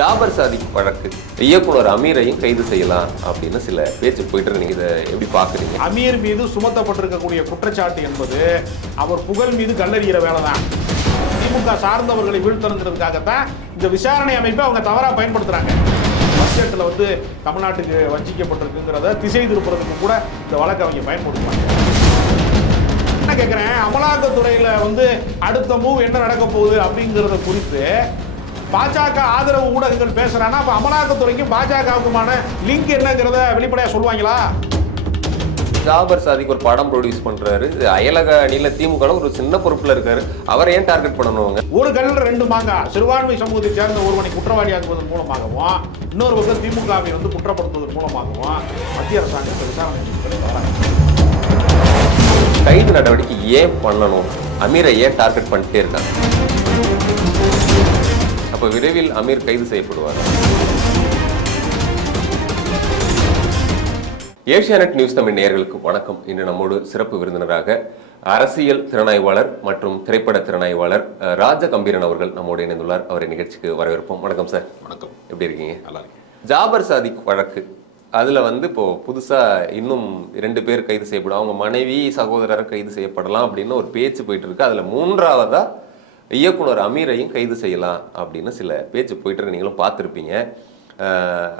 ஜாபர் சாதிக் வழக்கு. இயக்குனர் அமீரையும் கைது செய்யலாம் அப்படின்னு சில பேச்சு போயிட்டு நீங்க இதை எப்படி பாக்குறீங்க அமீர் மீது சுமத்தப்பட்டிருக்கக்கூடிய குற்றச்சாட்டு என்பது அவர் புகழ் மீது கல்லறிகிற வேலை தான் திமுக சார்ந்தவர்களை வீழ்த்தணுங்கிறதுக்காகத்தான் இந்த விசாரணை அமைப்பை அவங்க தவறா பயன்படுத்துறாங்க. பட்ஜெட்டில் வந்து தமிழ்நாட்டுக்கு வஞ்சிக்கப்பட்டிருக்குங்கிறத திசை திருப்புறதுக்கு கூட இந்த வழக்கை அவங்க பயன்படுத்துவாங்க என்ன கேட்குறேன் அமலாக்கத்துறையில் வந்து அடுத்த மூவ் என்ன நடக்க போகுது அப்படிங்கிறத குறித்து பாஜக ஆதரவு ஊடகங்கள் பேசுறாங்கன்னா அப்ப அமலாக்கத்துறைக்கும் பாஜகவுக்குமான லிங்க் என்னங்கிறத வெளிப்படையா சொல்லுவாங்களா? ஜாபர் சாதிக் ஒரு படம் ப்ரொடியூஸ் பண்றாரு. அயலக அணியில திமுக ஒரு சின்ன பொறுப்புல இருக்காரு. அவரை ஏன் டார்கெட் பண்ணணும் அவங்க? ஒரு கல்லில் ரெண்டு மாங்காய் சிறுபான்மை சமூகத்தை சேர்ந்த ஒருவனை குற்றவாளியாக்குவதன் மூலமாகவும் இன்னொரு பக்கம் திமுகவை வந்து குற்றப்படுத்துவதன் மூலமாகவும் மத்திய அரசாங்கம் விசாரணை கைது நடவடிக்கை ஏன் பண்ணணும்? அமீரை ஏன் டார்கெட் பண்ணிட்டே இருக்காங்க? அப்ப விரைவில் அமீர் கைது செய்யப்படுவார். ஏஷியானெட் நியூஸ் தமிழ் நேயர்களுக்கு வணக்கம். இன்று நம்மோடு சிறப்பு விருந்தினராக அரசியல் திறனாய்வாளர் மற்றும் திரைப்பட திறனாய்வாளர் ராஜ கம்பீரன் அவர்கள் நம்மோடு இணைந்துள்ளார். அவரை நிகழ்ச்சிக்கு வரவேற்போம். வணக்கம் சார். வணக்கம். எப்படி இருக்கீங்க? நல்லா ஜாபர் சாதிக் வழக்கு. அதுல வந்து இப்போ புதுசா இன்னும் இரண்டு பேர் கைது செய்யப்படும். அவங்க மனைவி சகோதரர் கைது செய்யப்படலாம் அப்படின்னு ஒரு பேச்சு போயிட்டு இருக்கு. அதுல மூன்றாவதா இயக்குனர் அமீரையும் கைது செய்யலாம் அப்படின்னு சில பேச்சு போயிட்டு நீங்களும் பார்த்துருப்பீங்க.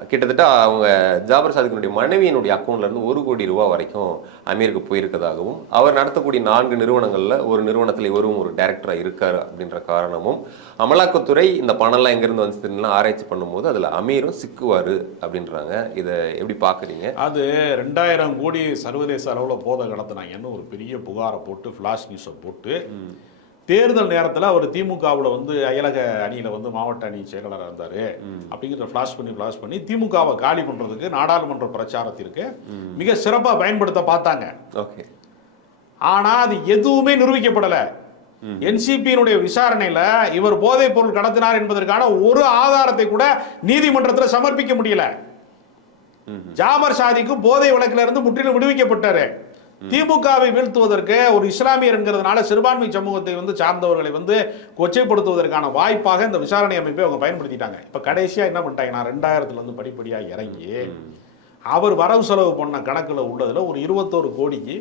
கிட்டத்தட்ட அவங்க ஜாபர் சாதிக்கினுடைய மனைவியினுடைய அக்கௌண்ட்ல இருந்து ஒரு கோடி ரூபாய் வரைக்கும் அமீருக்கு போயிருக்கதாகவும் அவர் நடத்தக்கூடிய நான்கு நிறுவனங்கள்ல ஒரு நிறுவனத்தில் இவரும் ஒரு டைரக்டரா இருக்காரு அப்படின்ற காரணமும் அமலாக்கத்துறை இந்த பணம்லாம் எங்கிருந்து வந்துச்சுன்னா ஆராய்ச்சி பண்ணும்போது அதுல அமீரும் சிக்குவாரு அப்படின்றாங்க. இதை எப்படி பாக்குறீங்க அது ரெண்டாயிரம் கோடி சர்வதேச அளவில் போதை கடத்தினாங்கன்னு ஒரு பெரிய புகாரை போட்டு ஃப்ளாஷ் நியூஸை போட்டு தேர்தல் நேரத்தில் அவர் திமுகவில் வந்து அயலக அணியில் வந்து மாவட்ட அணி செயலாளராக இருந்தார். அப்படிங்கிறத ஃப்ளாஷ் பண்ணி ஃப்ளாஷ் பண்ணி திமுகவை காலி பண்ணுறதுக்கு நாடாளுமன்ற பிரச்சாரத்திற்கு மிக சிறப்பாக பயன்படுத்த பார்த்தாங்க. ஓகே. ஆனால் அது எதுவுமே நிரூபிக்கப்படலை. என்சிபியினுடைய விசாரணையில் இவர் போதைப் பொருள் கடத்தினார் என்பதற்கான ஒரு ஆதாரத்தை கூட நீதிமன்றத்தில் சமர்ப்பிக்க முடியல. ஜாபர் சாதிக்கு போதை வழக்கில இருந்து முற்றிலும் விடுவிக்கப்பட்டாரு. திமுகவை வீழ்த்துவதற்கு ஒரு இஸ்லாமியர் என்கிறதுனால சிறுபான்மை சமூகத்தை வந்து சார்ந்தவர்களை வந்து கொச்சைப்படுத்துவதற்கான வாய்ப்பாக இந்த விசாரணை அமைப்பை அவங்க பயன்படுத்திட்டாங்க. இப்ப கடைசியா என்ன பண்ணிட்டாங்கன்னா ரெண்டாயிரத்துல இருந்து படிப்படியா இறங்கி அவர் வரவு செலவு பண்ண கணக்குல உள்ளதுல ஒரு இருபத்தோரு கோடிக்கு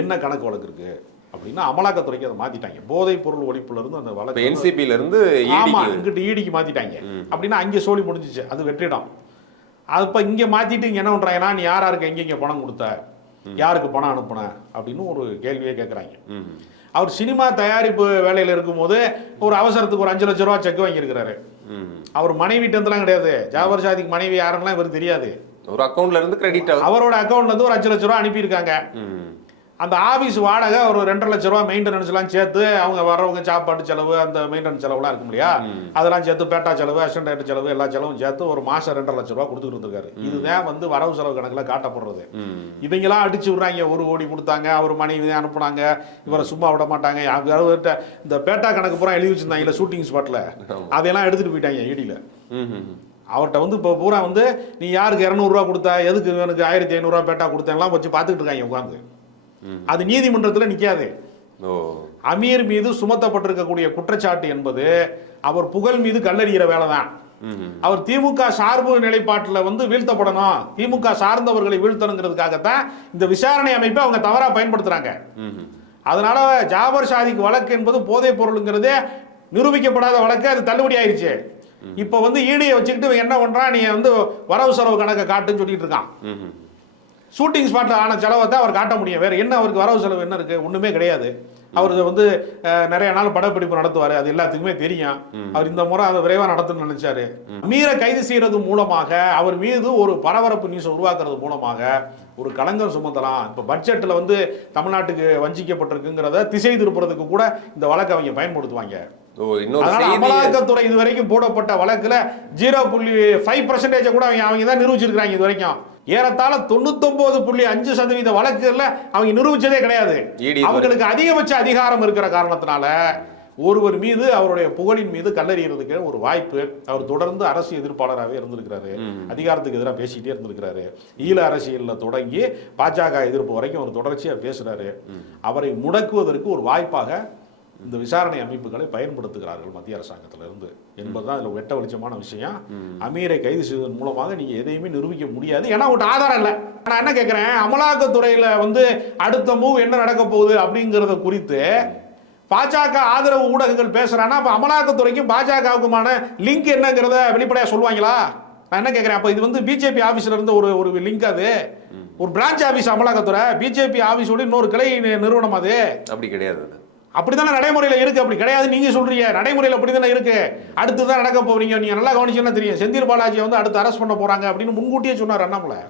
என்ன கணக்கு வழக்கு இருக்கு அப்படின்னா அமலாக்கத்துறைக்கு அதை மாத்திட்டாங்க. போதைப் பொருள் ஒழிப்புல இருந்து அந்த வழக்கு என்சிபில இருந்து ஆமா க்கு இங்கிட்டு ஈடிக்கு மாத்திட்டாங்க. அப்படின்னா அங்கே சோழி முடிஞ்சிச்சு. அது வெற்றிடம். அது இப்போ இங்க மாத்திட்டு இங்க என்ன பண்றாங்கன்னா நீ யார் யாருக்கு எங்க இங்க பணம் கொடுத்த? யாருக்கு பணம் அனுப்புன? அப்படின்னு ஒரு கேள்வியே கேட்குறாங்க. அவர் சினிமா தயாரிப்பு வேலையில இருக்கும்போது ஒரு அவசரத்துக்கு ஒரு அஞ்சு லட்ச ரூபா செக் வாங்கியிருக்கிறாரு. அவர் மனைவி இருந்தெல்லாம் கிடையாது. ஜாபர் சாதிக்கு மனைவி யாருன்னெல்லாம் இவருக்கு தெரியாது. ஒரு அக்கவுண்ட்ல இருந்து கிரெடிட் அவரோட அக்கௌண்ட்ல இருந்து ஒரு அஞ்சு லட்ச ரூபா அனுப்பியிருக்காங்க. அந்த ஆபீஸ் வாடகை ஒரு ரெண்டரை லட்ச ரூபா மெயின்டெனன்ஸ் எல்லாம் சேர்த்து அவங்க வர்றவங்க சாப்பாட்டு செலவு அந்த மெயின்டெனன்ஸ் செலவுலாம் இருக்கும் இல்லையா? அதெல்லாம் சேர்த்து பேட்டா செலவு அசிஸ்டன்ட் செலவு எல்லா செலவும் சேர்த்து ஒரு மாசம் ரெண்டரை லட்ச ரூபா கொடுத்துட்டு இருந்திருக்காரு. இதுதான் வந்து வரவு செலவு கணக்குல காட்டப்படுறது. இவங்கெல்லாம் அடிச்சு விடுறாங்க. ஒரு கோடி கொடுத்தாங்க அவர் மனைவி அனுப்புனாங்க இவரை சும்மா விட மாட்டாங்க. அவர்கிட்ட இந்த பேட்டா கணக்கு பூரா எழுதி வச்சிருந்தாங்கல்ல ஷூட்டிங் ஸ்பாட்ல. அதையெல்லாம் எடுத்துட்டு போயிட்டாங்க. ம். அவர்கிட்ட வந்து இப்போ பூரா வந்து நீ யாருக்கு இரநூறுவா கொடுத்தா எதுக்கு எனக்கு ஆயிரத்தி ஐநூறுரூவா பேட்டா கொடுத்தேன்லாம் வச்சு பார்த்துக்கிட்டு இருக்காங்க உட்காந்து. அது நீதிமன்றத்தில் நிற்காது அமீர் மீது சுமத்தப்பட்டிருக்கக்கூடிய குற்றச்சாட்டு என்பது அவர் புகழ் மீது கல்லறிகிற வேலை தான். அவர் திமுக சார்பு நிலைப்பாட்டில் வந்து வீழ்த்தப்படணும். திமுக சார்ந்தவர்களை வீழ்த்தணுங்கிறதுக்காகத்தான் இந்த விசாரணை அமைப்பை அவங்க தவறா பயன்படுத்துறாங்க. அதனால ஜாபர் சாதிக் வழக்கு என்பது போதைப் பொருளுங்கிறதே நிரூபிக்கப்படாத வழக்கு அது தள்ளுபடி ஆயிருச்சு. இப்போ வந்து ஈடியை வச்சுக்கிட்டு என்ன பண்றான்? நீ வந்து வரவு செலவு கணக்கை காட்டுன்னு சொல்லிட்டு இருக்கான். ஷூட்டிங் ஸ்பாட்டில் ஆன செலவை தான் அவர் காட்ட முடியும். வேற என்ன அவருக்கு வரவு செலவு என்ன இருக்கு? ஒண்ணுமே கிடையாது. அவர் வந்து நிறைய நாள் படப்பிடிப்பு நடத்துவார். அது எல்லாத்துக்குமே தெரியும். அவர் இந்த முறை அதை விரைவாக நடத்தணும்னு நினைச்சாரு. மீற கைது செய்யறது மூலமாக அவர் மீது ஒரு பரபரப்பு நியூஸ் உருவாக்குறது மூலமாக ஒரு களங்கம் சுமத்தலாம். இப்போ பட்ஜெட்டில் வந்து தமிழ்நாட்டுக்கு வஞ்சிக்கப்பட்டிருக்குங்கிறத திசை திருப்புறதுக்கு கூட இந்த வழக்கை அவங்க பயன்படுத்துவாங்க. அமலாக்கத்துறை இது வரைக்கும் போடப்பட்ட வழக்குல ஜீரோ புள்ளி ஃபைவ் பர்சன்டேஜ் கூட அவங்க அவங்க தான் நிரூபிச்சிருக்காங்க இது வரைக்கும். ஏறத்தாழ தொண்ணூத்தொன்பது புள்ளி அஞ்சு சதவீத வழக்குல அவங்க நிரூபிச்சதே கிடையாது. இது அவங்களுக்கு அதிகபட்ச அதிகாரம் இருக்கிற காரணத்தினால ஒருவர் மீது அவருடைய புகழின் மீது கல்லறியறதுக்கு ஒரு வாய்ப்பு அவர் தொடர்ந்து அரசு எதிர்ப்பாளராகவே இருந்திருக்கிறாரு. அதிகாரத்துக்கு எதிராக பேசிக்கிட்டே இருந்திருக்கிறாரு. ஈழ அரசியல்ல தொடங்கி பாஜக எதிர்ப்பு வரைக்கும் அவர் தொடர்ச்சியா பேசுறாரு. அவரை முடக்குவதற்கு ஒரு வாய்ப்பாக இந்த விசாரணை அமைப்புகளை பயன்படுத்துகிறார்கள் மத்திய அரசாங்கத்துல இருந்து என்பதுதான் இதுல வெட்ட வெளிச்சமான விஷயம். அமீரை கைது செய்வதன் மூலமாக நீங்க எதையுமே நிரூபிக்க முடியாது. ஏன்னா உங்கள்கிட்ட ஆதாரம் இல்லை. நான் என்ன கேட்கிறேன் அமலாக்கத்துறையில வந்து அடுத்த மூவ் என்ன நடக்க போகுது அப்படிங்கறத குறித்து பாஜக ஆதரவு ஊடகங்கள் பேசுறான்னா அப்ப அமலாக்கத்துறைக்கும் பாஜகவுக்குமான லிங்க் என்னங்கிறத வெளிப்படையா சொல்லுவாங்களா? நான் என்ன கேட்கிறேன் அப்ப இது வந்து பிஜேபி ஆபீஸ்ல இருந்து ஒரு ஒரு லிங்க் அது. ஒரு பிரான்ச் ஆபீஸ் அமலாக்கத்துறை. பிஜேபி ஆபீஸோட இன்னொரு கிளை நிறுவனம் அது. அப்படி கிடையாது அப்படித்தானே நடைமுறையில இருக்கு? அப்படி கிடையாது. நீங்க சொல்றீங்க. நடைமுறையில அப்படித்தானே இருக்கு? அடுத்து தான் நடக்க போறீங்க. நீங்க நல்லா கவனிச்சீங்கன்னா தெரியும். செந்தில் பாலாஜியை வந்து அடுத்து அரெஸ்ட் பண்ண போறாங்க அப்படின்னு முன்கூட்டியே சொன்னார் அண்ணாமலை.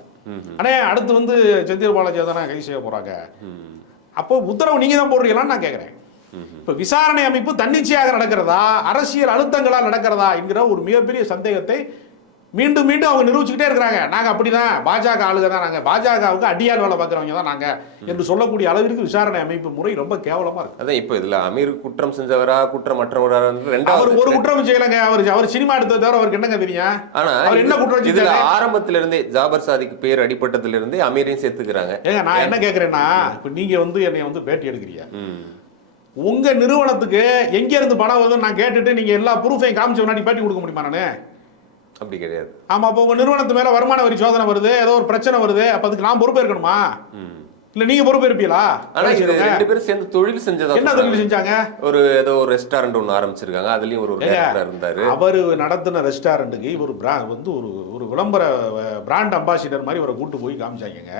அண்ணே அடுத்து வந்து செந்தில் பாலாஜியை தானே கைது செய்ய போறாங்க. அப்போ உத்தரவு நீங்க தான் போடுறீங்களான்னு நான் கேட்கிறேன் இப்ப விசாரணை அமைப்பு தன்னிச்சையாக நடக்கிறதா? அரசியல் அழுத்தங்களால் நடக்கிறதா? என்கிற ஒரு மிகப்பெரிய சந்தேகத்தை மீண்டும் மீண்டும் அவங்க நிரூபிச்சுக்கிட்டே இருக்கிறாங்க. நாங்க அப்படிதான் பாஜக ஆளுக தான் நாங்க. பாஜகவுக்கு அடியால் வேலை பார்க்குறவங்க தான் நாங்க என்று சொல்லக்கூடிய அளவிற்கு விசாரணை அமைப்பு முறை ரொம்ப கேவலமா இருக்கு. அதான் இப்போ இதுல அமீர் குற்றம் செஞ்சவரா குற்றமற்றவரா அவர் ரெண்டாவது ஒரு குற்றம் செய்யலைங்க. அவர் அவர் சினிமா எடுத்தது தவிர அவருக்கு என்னங்க தெரியும்? ஆனா அவர் என்ன குற்றம் இதுல செஞ்சாரு? ஆரம்பத்துல இருந்தே ஜாபர் சாதிக்கு பேர் அடிப்பட்டதுல இருந்தே அமீரையும் சேர்த்துக்கிறாங்க. ஏங்க நான் என்ன கேட்கிறேன்னா இப்ப நீங்க வந்து என்னை வந்து பேட்டி எடுக்கிறீங்க. ம், உங்க நிறுவனத்துக்கு எங்க இருந்து பணம் வருதுன்னு நான் கேட்டுட்டு நீங்க எல்லா ப்ரூஃபையும் காமிச்ச முன்னாடி பேட்டி கொடுக்க முடியுமா நானு? அப்படி கிடையாது. ஆமா அப்போ உங்க நிறுவனத்து மேல வருமான வரி சோதனை வருது ஏதோ ஒரு பிரச்சனை வருது அப்ப அதுக்கு நான் பொறுப்பேற்கணுமா. இல்ல நீங்க பொறுப்பேற்பீங்களா ஆனா இது ரெண்டு பேரும் சேர்ந்து தொழில் செஞ்சதா என்ன. தொழில் செஞ்சாங்க? ஒரு ஏதோ ஒரு ரெஸ்டாரண்ட் ஒண்ணு ஆரம்பிச்சிருக்காங்க அதுலயும் ஒரு டேரக்டரா இருந்தாரு. அவரு நடத்தின ரெஸ்டாரண்ட்டுக்கு இவர் பிரா வந்து ஒரு ஒரு விளம்பர பிராண்ட் அம்பாசிடர் மாதிரி இவரை கூட்டு போய் காமிச்சாங்க.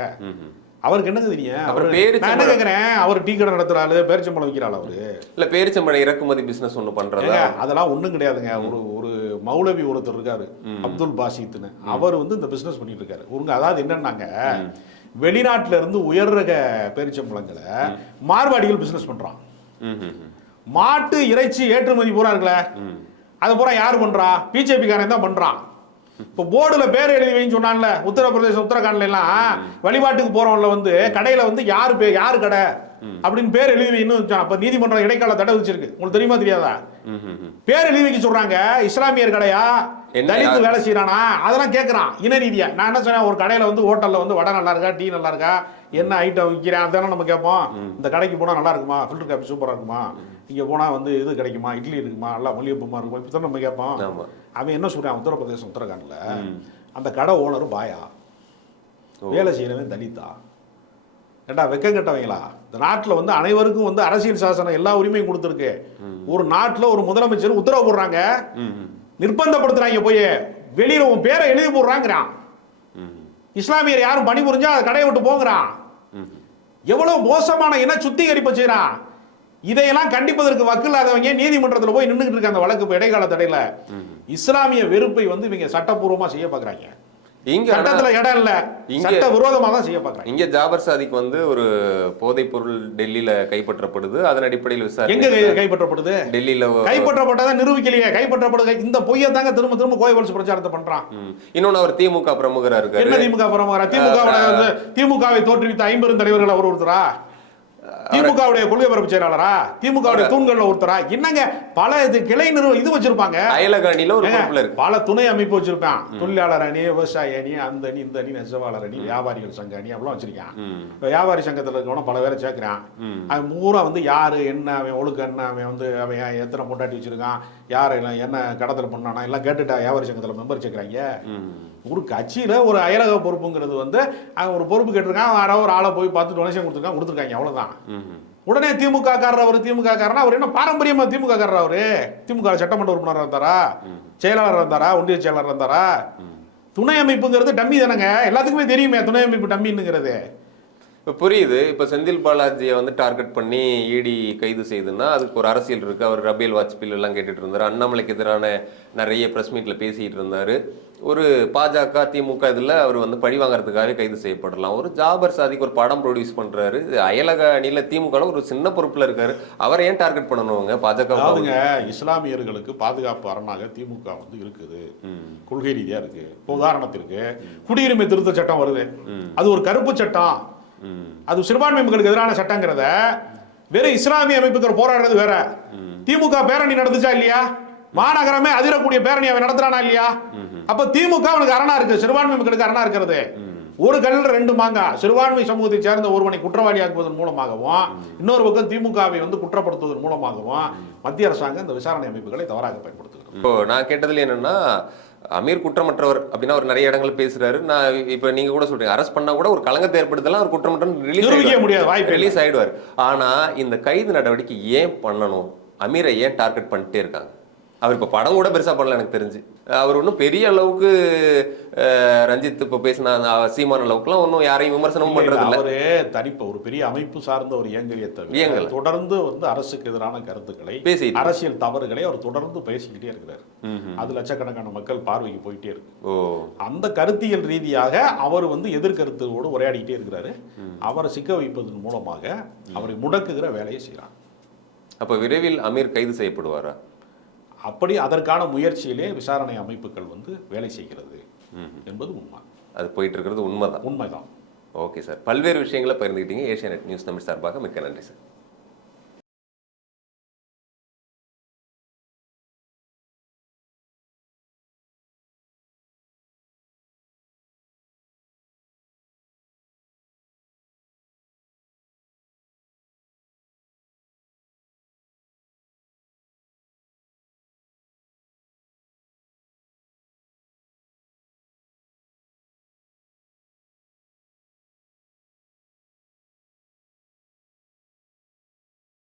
அவருக்கு என்னங்க தெரியும்? அவரு- பேரிச்சம்பழம். நான் என்ன கேக்குறேன்? அவர் டீ கடை நடத்துற ஆளு பேரிச்சம்பழம் விற்கிற ஆளு அவரு? இல்ல பேரிச்சம்பழம் இறக்குமதி பிசினஸ் பண்றதா? ஏங்க, அதெல்லாம் ஒண்ணும் கிடையாதுங்க. ஒரு ஒரு மௌலவி ஒருத்தர் இருக்காரு அப்துல் பாஷித்னு. அவர் வந்து இந்த பிசினஸ் பண்ணிட்டு இருக்காரு ஒருங்க அதாவது என்னன்னாங்க வெளிநாட்டுல இருந்து உயர்ரக பேரிச்சம்பழங்களை மார்வாடிகள் பிசினஸ் பண்றான். ம், மாட்டு இறைச்சி ஏற்றுமதி பூரா இருக்குல்ல அதை அது பூரா யார் பண்றா? பிஜேபி காரன் தான் பண்றான். இப்போ போர்டில் பேர் எழுதி வைன்னு சொன்னான்ல உத்தரப்பிரதேசம் உத்தரகாண்ட்ல எல்லாம் வழிபாட்டுக்கு போகிறவங்கள வந்து கடையில வந்து யாரு பே யாரு கடை? அப்படின்னு பேர் எழுதி வைன்னு. அப்ப நீதிமன்றம் இடைக்கால தடை வச்சிருக்கு உங்களுக்கு தெரியுமா தெரியாதா. பேர் எழுதி வைக்க சொல்றாங்க. இஸ்லாமியர் கடையா? தலித்து? வேலை செய்யறானா அதெல்லாம் கேட்கறான் இன ரீதியா. நான் என்ன சொன்னேன்? ஒரு கடையில வந்து ஹோட்டல்ல வந்து வடை நல்லா இருக்கா டீ நல்லா இருக்கா? என்ன ஐட்டம் விற்கிறேன் அதானே நம்ம கேட்போம். இந்த கடைக்கு போனா நல்லா இருக்குமா? ஃபில்டர் காபி சூப்பரா இருக்குமா? இங்க போனா வந்து இது கிடைக்குமா? இட்லி இருக்குமா? நல்லா மல்லிகைப்பூமா இருக்குமா? இப்படி நம்ம கேட்போம். அவன் என்ன சொல்றான்? உத்தரப்பிரதேசம் உத்தரகாண்ட்ல அந்த கடை ஓனரும் பாயா. வேலை செய்யறவன் தலித்தா. ஏண்டா வெக்கம் கட்டவங்களா? இந்த நாட்டில் வந்து அனைவருக்கும் வந்து அரசியல் சாசனம் எல்லா உரிமையும் கொடுத்துருக்கு. ஒரு நாட்டில் ஒரு முதலமைச்சர் உத்தரவு போடுறாங்க. நிர்பந்தப்படுத்துறாங்க போய். வெளியில் உன் பேரை எழுதி போடுறாங்கிறான். இஸ்லாமியர் யாரும் பணிபுரிஞ்சா அதை கடையை விட்டு போங்கிறான். எவ்வளோ மோசமான இன சுத்திகரிப்பு செய்யறான் இதையெல்லாம் கண்டிப்பதற்கு வக்கில்லாதவங்க நீதிமன்றத்தில் போய் நின்னுகிட்டு இருக்க அந்த வழக்கு இடைக்கால தடையில். இஸ்லாமிய வெறுப்பை வந்து இவங்க சட்டப்பூர்வமாக செய்ய பார்க்குறாங்க. இங்க சட்டத்துல இடம் இல்ல. சட்ட விரோதமா தான் செய்ய பாக்குறாங்க இங்க ஜாபர் சாதிக்கு வந்து ஒரு போதைப் பொருள் டெல்லியில கைப்பற்றப்படுது. அதன் அடிப்படையில் எங்க விசாரணை கை- கைப்பற்றப்படுது? டெல்லியில கைப்பற்றப்பட்டதை நிரூபிக்கலையே. கைப்பற்றப்படுது. இந்த பொய்யை தாங்க திரும்ப திரும்ப கோயவல்ஸ் பிரச்சாரத்தை பண்றான். இன்னொன்னு அவர் திமுக பிரமுகரா என்ன இருக்காரு திமுக பிரமுகரா? திமுக திமுகவை தோற்றுவித்த ஐம்பெரும் தலைவர்கள் அவர் ஒருத்தரா? திமுகவுடைய கொள்கை பரப்பு செயலாளரா? திமுகவுடைய தூண்கள்ல ஒருத்தரா? என்னங்க? பல இது கிளை நிறுவனம் இது வச்சிருப்பாங்க. அயலக அணியில ஒரு பல துணை அமைப்பு வச்சிருப்பான். தொழிலாளர் அணி விவசாய அணி அந்த அணி இந்த அணி நெசவாளர் அணி வியாபாரிகள் சங்க அணி அப்படிலாம் வச்சிருக்கான். வியாபாரி சங்கத்துல இருக்கவன பல பேரை சேர்க்கிறான். அவன் பூரா வந்து யாரு என்ன அவன் ஒழுக்க என்ன அவன் வந்து அவன் எத்தனை பொண்டாட்டி வச்சிருக்கான் யார் என்ன கடத்தல பண்ணானா எல்லாம் கேட்டுட்டா வியாபாரி சங்கத்துல மெம்பர் சேர்க்கிறாங்க. ஒரு கட்சியில ஒரு அயலக பொறுப்புங்கிறது வந்து அவன் ஒரு பொறுப்பு கேட்டிருக்கான் யாரோ ஒரு ஆளை போய் பார்த்து டொனேஷன் கொடுத்துருக்கான் கொடுத்துருக்காங்க அவ்வளவுதான். ம். உடனே திமுக காரர் அவர் திமுக காரனா அவர் என்ன பாரம்பரியமா திமுக காரர் அவரு? திமுக சட்டமன்ற உறுப்பினராக இருந்தாரா? செயலாளர் இருந்தாரா? ஒன்றிய செயலாளர் இருந்தாரா? துணை அமைப்புங்கிறது டம்மி தானங்க. எல்லாத்துக்குமே தெரியுமே துணை அமைப்பு டம்மின்னுங்கிறது. இப்ப புரியுது. இப்ப செந்தில் பாலாஜியை வந்து டார்கெட் பண்ணி இடி கைது செய்யுதுன்னா அதுக்கு ஒரு அரசியல் இருக்கு. அவர் ரபேல் வாஜ்பேயி எல்லாம் கேட்டுட்டு இருந்தாரு. அண்ணாமலைக்கு எதிரான நிறைய பிரஸ் மீட்ல பேசிட்டு இருந்தாரு. ஒரு பாஜக திமுக இதுல அவர் வந்து பழி வாங்குறதுக்காகவே கைது செய்யப்படலாம். ஒரு ஜாபர் சாதிக்கு ஒரு படம் ப்ரொடியூஸ் பண்றாரு. இது அயலக அணியில திமுக ஒரு சின்ன பொறுப்புல இருக்காரு. அவரை ஏன் டார்கெட் பண்ணணுங்க? பாஜக அதாவதுங்க இஸ்லாமியர்களுக்கு பாதுகாப்பு அரணாக திமுக வந்து இருக்குது. கொள்கை ரீதியா இருக்கு. இப்ப உதாரணத்திற்கு குடியுரிமை திருத்த சட்டம் வருது. அது ஒரு கருப்பு சட்டம். அது சிறுபான்மை மக்களுக்கு எதிரான சட்டங்கிறத வெறும் இஸ்லாமிய அமைப்புக்கு போராடுறது வேற. திமுக பேரணி நடந்துச்சா இல்லையா? மாநகரமே அதிரக்கூடிய பேரணி அவன் நடத்துறானா இல்லையா? அப்ப திமுக அவனுக்கு அரணா இருக்கு சிறுபான்மை மக்களுக்கு அரணா இருக்கிறது. ஒரு கல்லில் ரெண்டு மாங்கா. சிறுபான்மை சமூகத்தை சேர்ந்த ஒருவனை குற்றவாளியாக்குவதன் மூலமாகவும் இன்னொரு பக்கம் திமுகவை வந்து குற்றப்படுத்துவதன் மூலமாகவும் மத்திய அரசாங்கம் இந்த விசாரணை அமைப்புகளை தவறாக பயன்படுத்துகிறது. இப்போ நான் கேட்டதுல என்னன்னா அமீர் குற்றமற்றவர் அப்படின்னா அவர் நிறைய இடங்கள் பேசுறாரு. நான் இப்ப நீங்க கூட சொல்றீங்க. அரெஸ்ட் பண்ணா கூட ஒரு களங்கத்தை ஏற்படுத்தலாம் குற்றமற்றம் நிரூபிக்க ரிலீஸ் முடியாது, வாய்ப்பே. ரிலீஸ் ஆயிடுவார். ஆனா இந்த கைது நடவடிக்கை ஏன் பண்ணணும்? அமீரை ஏன் டார்கெட் பண்ணிட்டே இருக்காங்க? அவர் இப்ப படம் கூட பெருசா பண்ணல எனக்கு தெரிஞ்சு. அவர் ஒன்றும் பெரிய அளவுக்கு ரஞ்சித் இப்ப பேசின சீமான அளவுக்குலாம் ஒன்றும் யாரையும் விமர்சனமும் பண்றது இல்ல அவரு தனிப்ப ஒரு பெரிய அமைப்பு சார்ந்த ஒரு இயங்கலிய இயங்கல. தொடர்ந்து வந்து அரசுக்கு எதிரான கருத்துக்களை பேசிட்டு. அரசியல் தவறுகளை அவர் தொடர்ந்து பேசிக்கிட்டே இருக்கிறார். அது லட்சக்கணக்கான மக்கள் பார்வைக்கு போயிட்டே இருக்கு. ஓ. அந்த கருத்தியல் ரீதியாக அவர் வந்து எதிர்கருத்தோடு உரையாடிட்டே இருக்கிறாரு. அவரை சிக்க வைப்பதன் மூலமாக அவரை முடக்குகிற வேலையை செய்கிறாங்க அப்ப விரைவில் அமீர் கைது செய்யப்படுவாரா? அப்படி அதற்கான முயற்சியிலே விசாரணை அமைப்புகள் வந்து வேலை செய்கிறது என்பது உண்மை. அது போயிட்டு இருக்கிறது உண்மைதான். உண்மைதான். Okay sir. பல்வேறு விஷயங்களை பகிர்ந்துக்கிட்டீங்க. ஏஷியா நெட் நியூஸ் தமிழ் சார்பாக மிக்க நன்றி சார்.